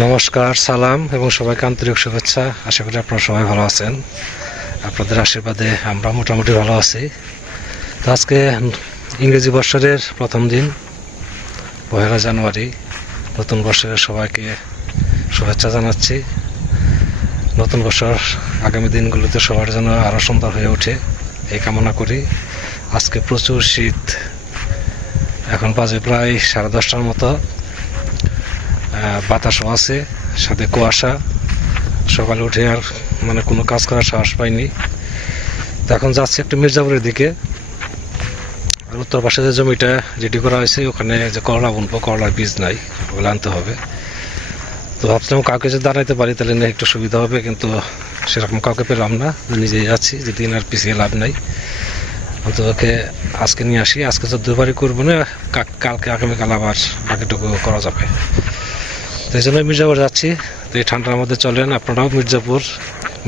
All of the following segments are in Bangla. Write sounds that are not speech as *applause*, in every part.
নমস্কার, সালাম এবং সবাইকে আন্তরিক শুভেচ্ছা। আশা করি আপনারা সবাই ভালো আছেন। আপনাদের আশীর্বাদে আমরা মোটামুটি ভালো আছি। তো আজকে ইংরেজি বৎসরের প্রথম দিন, পহেলা জানুয়ারি, নতুন বছরের সবাইকে শুভেচ্ছা জানাচ্ছি। নতুন বছর আগামী দিনগুলোতে সবার জন্য আরও সুন্দর হয়ে ওঠে, এই কামনা করি। আজকে প্রচুর শীত। এখন বাজে প্রায় সাড়ে দশটার মতো। বাতাসও আছে, সাথে কুয়াশা। সকালে উঠে আর মানে কোনো কাজ করার সাহস পাইনি। এখন যাচ্ছি একটু মির্জাপুরের দিকে। আর উত্তর পাশে যে জমিটা রেডি করা হয়েছে, ওখানে যে করলা বুনবো, করলার বীজ নাই, ওগুলো আনতে হবে। তো ভাবছিলাম কাউকে যদি দাঁড়াইতে পারি, তাহলে না একটু সুবিধা হবে, কিন্তু সেরকম কাউকে পেলাম না, নিজেই যাচ্ছি যে দিন আর পিছিয়ে লাভ নাই। অন্তত ওকে আজকে নিয়ে আসি, আজকে তো দুবারই করব না কালকে, আগামীকাল আবার বাকিটুকু করা যাবে। তো এই জন্য মির্জাপুর যাচ্ছি। তো এই ঠান্ডার মধ্যে চলেন, আপনারাও মির্জাপুর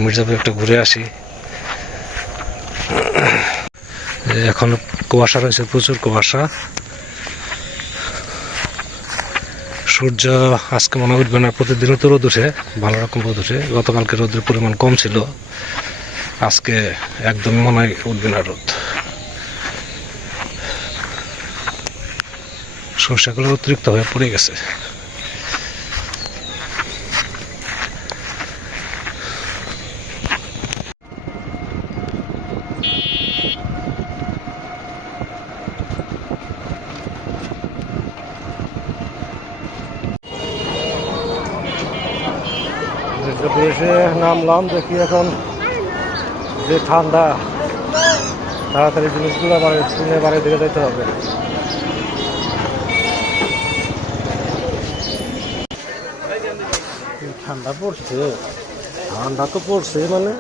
মির্জাপুর একটু ঘুরে আসি। এখন কুয়াশা রয়েছে, প্রচুর কুয়াশা। সূর্য আজকে মনে উঠবে না, প্রতিদিনও তো রোদ উঠে, ভালো রকম রোদ উঠে। গতকালকে রোদের পরিমাণ কম ছিল, আজকে একদমই মনে হয় উঠবে না রোদ। সর্ষেগুলো অতিরিক্ত হয়ে পড়ে গেছে। নামলাম, দেখি এখন যে ঠান্ডা, তাড়াতাড়ি জিনিসগুলো বাড়ি কিনে বাড়ির দিকে যেতে হবে। ঠান্ডা পড়ছে? ঠান্ডা তো পড়ছে মানে?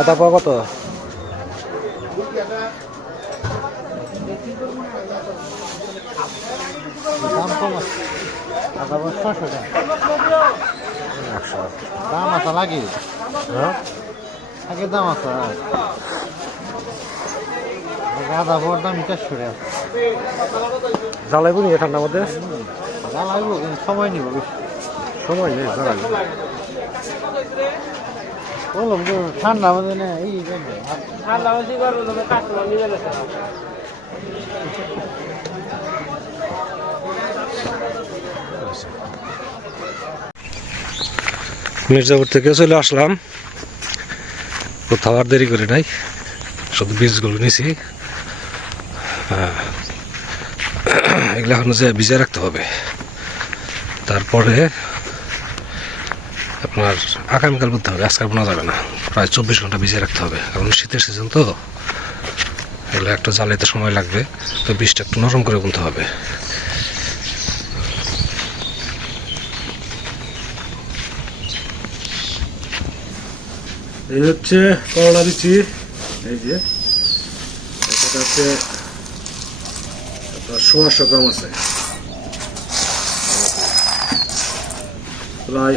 আদা কত? দাম কম আছে আদা ছশো টাকা দাম আছে লাগে হ্যাঁ আগে দাম আছে আদা বড় দাম চারশো টাকা জ্বালাইব নি ঠান্ডার মধ্যে লাগবে কিন্তু সময় নিব সময় নেই জ্বালাইব বললাম তো ঠান্ডা মধ্যে না এই ঠান্ডা তুমি কাস্টমার মির্জাপুর থেকে চলে আসলাম। কোথাও আর দেরি করে নাই। শুধু বীজগুলো নিছি। হ্যাঁ। এগুলো এখন যে ভিজে রাখতে হবে। তারপরে আপনার আগামীকাল বুঝতে হবে আজকাল বোনা যাবে না। প্রায় চব্বিশ ঘণ্টা ভিজে রাখতে হবে। কারণ শীতের সিজন তো। এগুলো একটু জ্বালাইতে সময় লাগবে। তো বীজটা একটু নরম করে বুনতে হবে। এই হচ্ছে করলা বিচি এই যে এটা হচ্ছে সোয়াশো গ্রাম আছে। প্রায়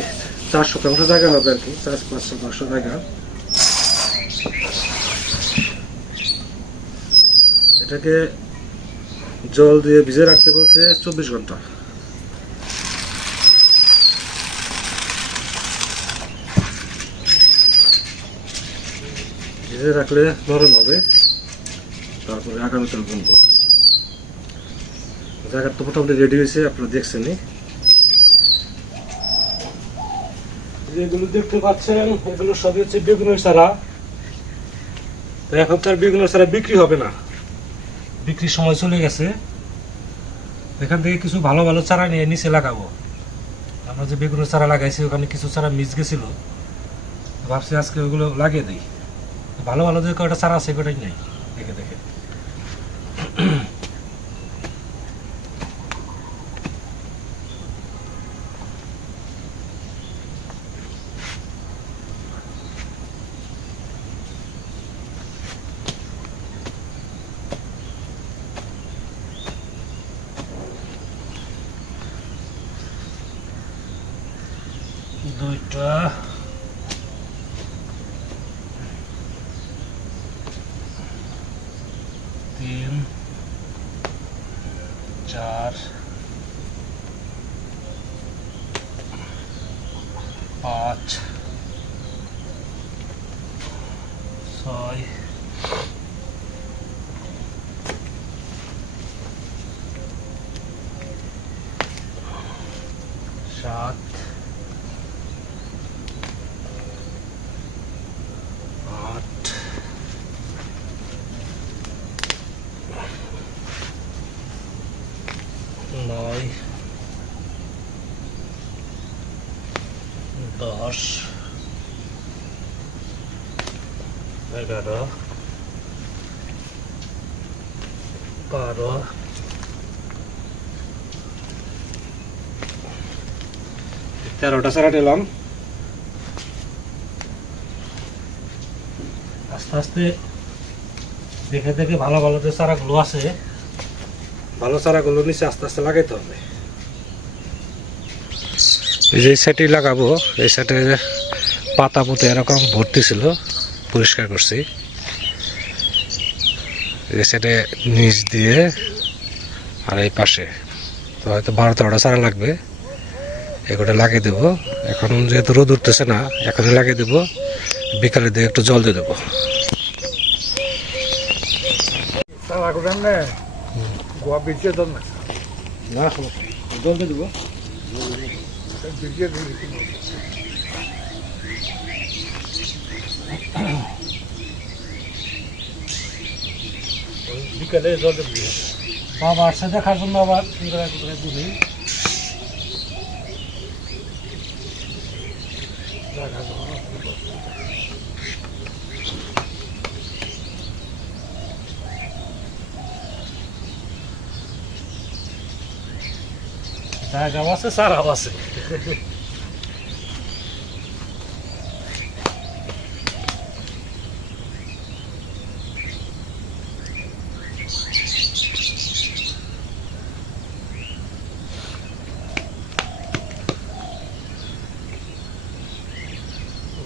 চার শতাংশ জায়গা হবে আর কি, চার পাঁচ শতাংশ জায়গা এটাকে জল দিয়ে ভিজে রাখতে বলছে চব্বিশ ঘণ্টা। ভিজে রাখলে নরম হবে। তারপরে আগামীকাল বুনবো জায়গা তো মোটামুটি রেডি হয়েছে, আপনারা দেখছেনই। যেগুলো দেখতে পাচ্ছেন, এগুলো সবই হচ্ছে বেগুনের তো এখন চারা বিক্রি হবে না। বিক্রির সময় চলে গেছে। এখান থেকে কিছু ভালো ভালো চারা নিয়ে নিচে লাগাবো। আমরা যে বেগুনের চারা লাগাইছি, ওখানে কিছু চারা মিস গেছিল। ভাবছি আজকে ওগুলো লাগিয়ে দিই। ভালো ভালো যে কয়টা চারা আছে কয়টাই নাই। দেখে দেখে। দুইটা তিন চার পাঁচ ছয় সাত আট নয় দশ এগারো বারো তেরোটা সারা নিলাম আস্তে আস্তে দেখে দেখে ভালো ভালো যে চারাগুলো আছে ভালো চারাগুলো নিচে আস্তে আস্তে লাগাইতে হবে যে সেটি লাগাবো। এই সেটে পাতা পুঁতে এরকম ভর্তি ছিল পরিষ্কার করছি। এই সেটে নিচ দিয়ে আর এই পাশে। তো হয়তো বারো তেরোটা চারা লাগবে। এগুলো লাগিয়ে দেবো। এখন যেহেতু রোদ উঠতেছে না এখনই লাগিয়ে দেবো। বিকালে দিয়ে একটু জল দিয়ে দেবো। না গোয়া বিচে দেন না না জল দিয়ে দেবো বিচে বিকালে জল দিয়ে বাবা আসছে দেখার জন্য আবার কি করে কি করে দিবি জায়গাও আছে সারাও আছে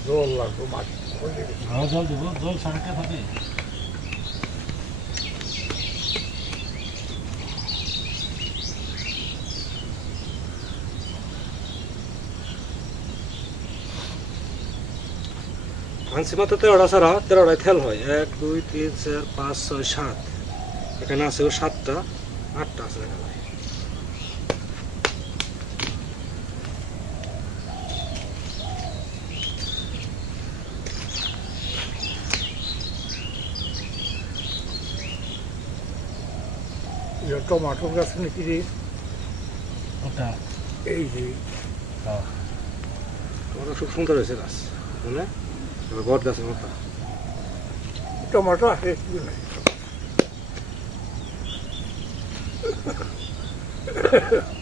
জল লাগবে মাছ জল দেবো জল ছাড়াতে হবে আনছি মাত্র তেরোটা ছাড়া তেরোটায় থেল হয়। এক দুই তিন চার পাঁচ ছয় সাত। এখানে আছে ও সাতটা আটটা আছে এখানে টমাটো গাছ নাকি রে? ওটা? এই যে। ওটা খুব সুন্দর হয়েছে গাছ। মানে? বট গাছের মতো টমেটো আছে নাই *laughs*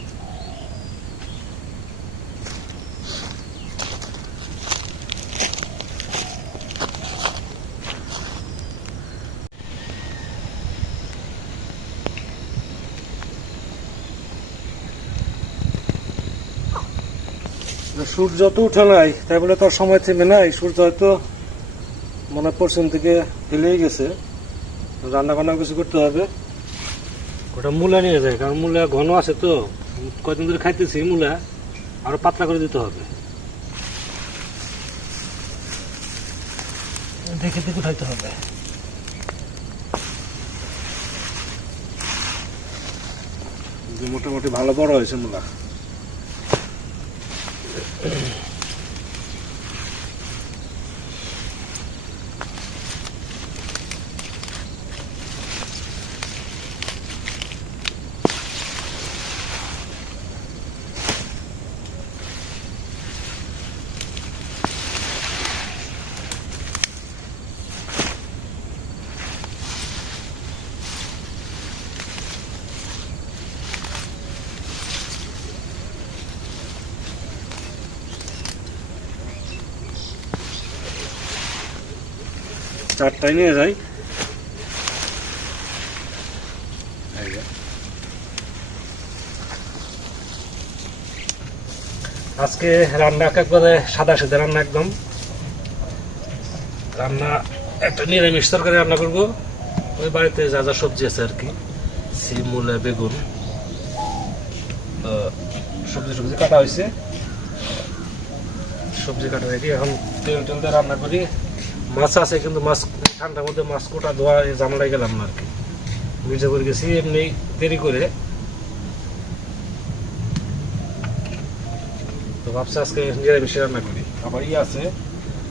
সূর্য তো উঠে নাই তাই বলে তোর সময় থেমে নাই। সূর্য হয়তো মনে পশ্চিম থেকে হেলেই গেছে। রান্না বান্না কিছু করতে হবে। ওটা মূলা নিয়ে যায় কারণ মূলা ঘন আছে তো। কয়দিন ধরে খাইতেছি মূলা আরও পাতলা করে দিতে হবে। দেখে দেখে উঠাইতে হবে। মোটামুটি ভালো বড় হয়েছে মূলা। Thank you. চারটায় নিয়ে যাই। আজকে রান্না একবারে সাদা সাদা রান্না একদম। রান্না একটা নিরামিষ তরকারি রান্না করব। ওই বাড়িতে যা যা সবজি আছে আর কি, সিম বেগুন সবজি সবজি কাটা হয়েছে। সবজি কাটা রেডি এখন তেল টেল দিয়ে রান্না করি। মাছ আছে কিন্তু মাছ ঠান্ডার মধ্যে মাছ কোটা ধোয়া এই জামলায় গেলাম না আর কি। মির্জা করে গেছি এমনি দেরি করে। তো ভাবছি আজকে নিরামিষ রান্না করি। আবার ইয়ে আছে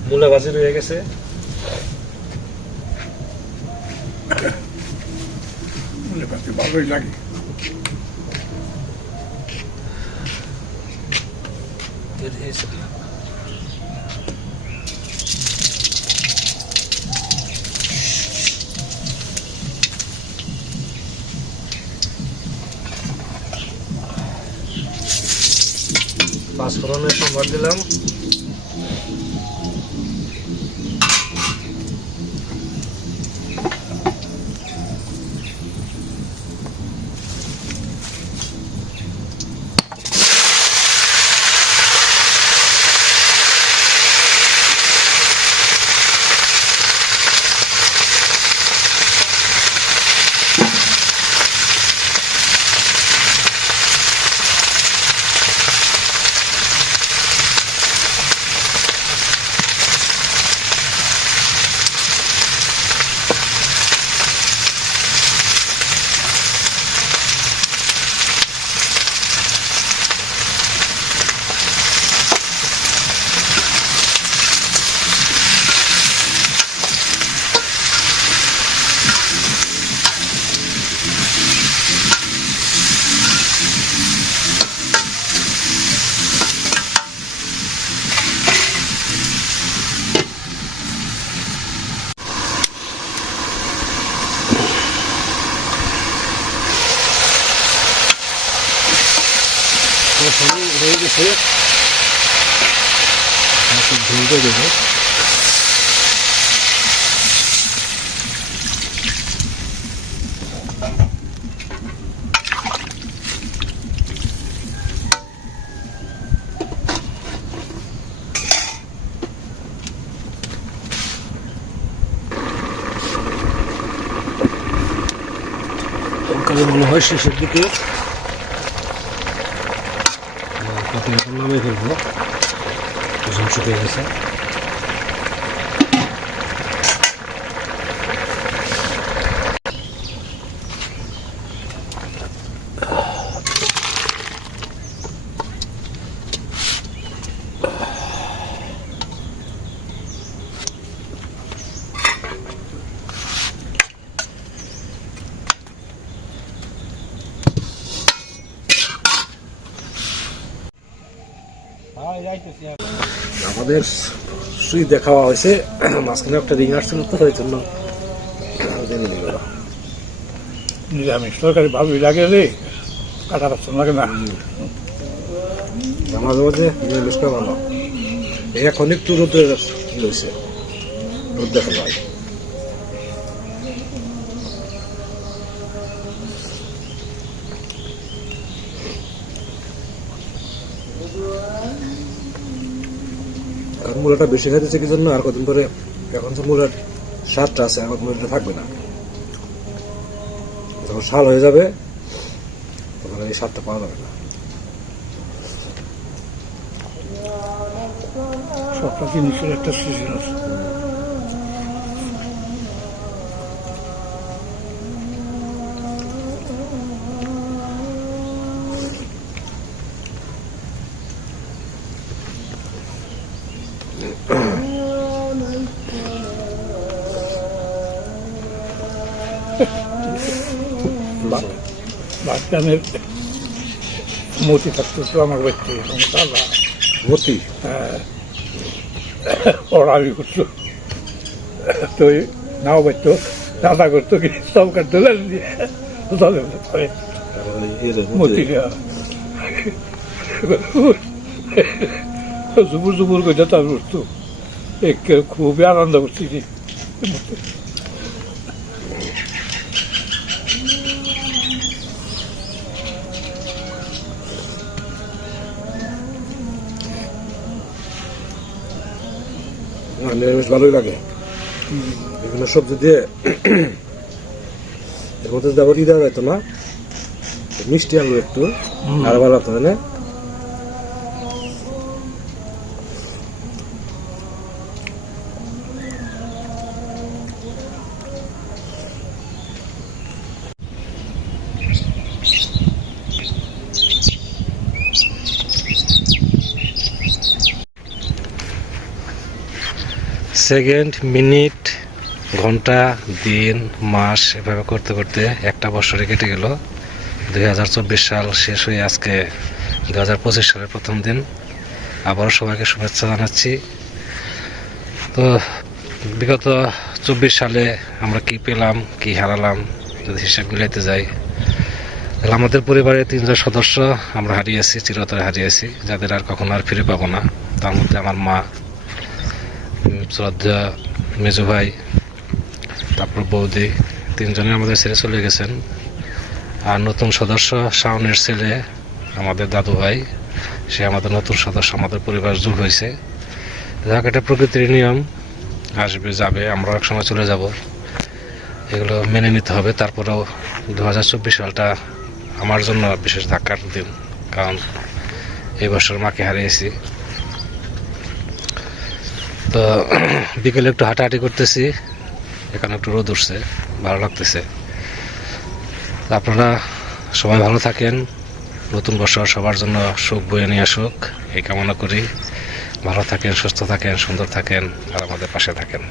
মূলা ভাজি রয়ে গেছে। ভালোই লাগে। পাঁচফোড়নের সম্বার দিলাম। মশলা হয়ে গেছে দিয়ে দেবো মনে হয় শেষের দিকে। এখন নামে ফেলব। ঝুম শুকিয়ে গেছে আমাদের সুই দেখা হয়েছে। মাঝখানে একটা রিং আসছিল তো ওই জন্য নিরামিষ তরকারি ভালোই লাগে রে। কাটা রাখতে লাগে না। মাঝে মাঝে নিরামিষ ভালো। এই এখন একটু রোদের রয়েছে রোদ দেখা যায় মূলাটা বেশি খাইতেছে কি জন্য আর কদিন পরে এখন তো মূলার স্বাদটা আছে এখন মূলাটা থাকবে না। যখন শাল হয়ে যাবে, তখন এই স্বাদটা পাওয়া যাবে না। সবটা জিনিসের একটা সিজন আছে। বাচ্চানের মতি থাকতো তো আমার এবং দাদা মতি? ওরা আমি করতো। তো নাও বাচ্চা দাদা করতো কি? সব কাটতে দিয়ে দলে করে মতি। জুবুর জুবুর করে যেতাম এক খুবই আনন্দ করছি আমার নিরামিষ ভালোই লাগে। বিভিন্ন সবজি দিয়ে *coughs* এর মধ্যে যদি আবার ই দেওয়া যেত না। মিষ্টি আলু একটু আর ভালো লাগতো না সেকেন্ড, মিনিট, ঘণ্টা, দিন, মাস এভাবে করতে করতে একটা বছরে কেটে গেল। দুই হাজার চব্বিশ সাল শেষ হয়ে আজকে দু হাজার পঁচিশ সালের প্রথম দিন। আবারও সবাইকে শুভেচ্ছা জানাচ্ছি। তো বিগত চব্বিশ সালে আমরা কি পেলাম, কি হারালাম, যদি হিসাব মিলাইতে যাই। তাহলে আমাদের পরিবারের তিনজন সদস্য, আমরা হারিয়েছি, চিরতরে হারিয়েছি। যাদের আর কখনো আর ফিরে পাবো না। তার মধ্যে আমার মা শ্রদ্ধা মেজু ভাই, তারপর বৌদি, তিনজনে আমাদের ছেড়ে চলে গেছেন। আর নতুন সদস্য শাওনের ছেলে আমাদের দাদু ভাই, সে আমাদের নতুন সদস্য, আমাদের পরিবার যোগ হয়েছে। যাক, এটা প্রকৃতির নিয়ম। আসবে, যাবে, আমরা এক সময় চলে যাব। এগুলো মেনে নিতে হবে। তারপরেও দু হাজার চব্বিশ সালটা আমার জন্য বিশেষ ধাক্কার দিন। কারণ এই বছর মাকে হারিয়েছি। তো *clears throat* বিকেলে একটু হাঁটাহাঁটি করতেছি। এখানে একটু রোদ উঠছে, ভালো লাগতেছে। আপনারা সবাই ভালো থাকেন, নতুন বছর সবার জন্য সুখ বয়ে নিয়ে আসুক, এই কামনা করি। ভালো থাকেন, সুস্থ থাকেন, সুন্দর থাকেন, আর আমাদের পাশে থাকেন।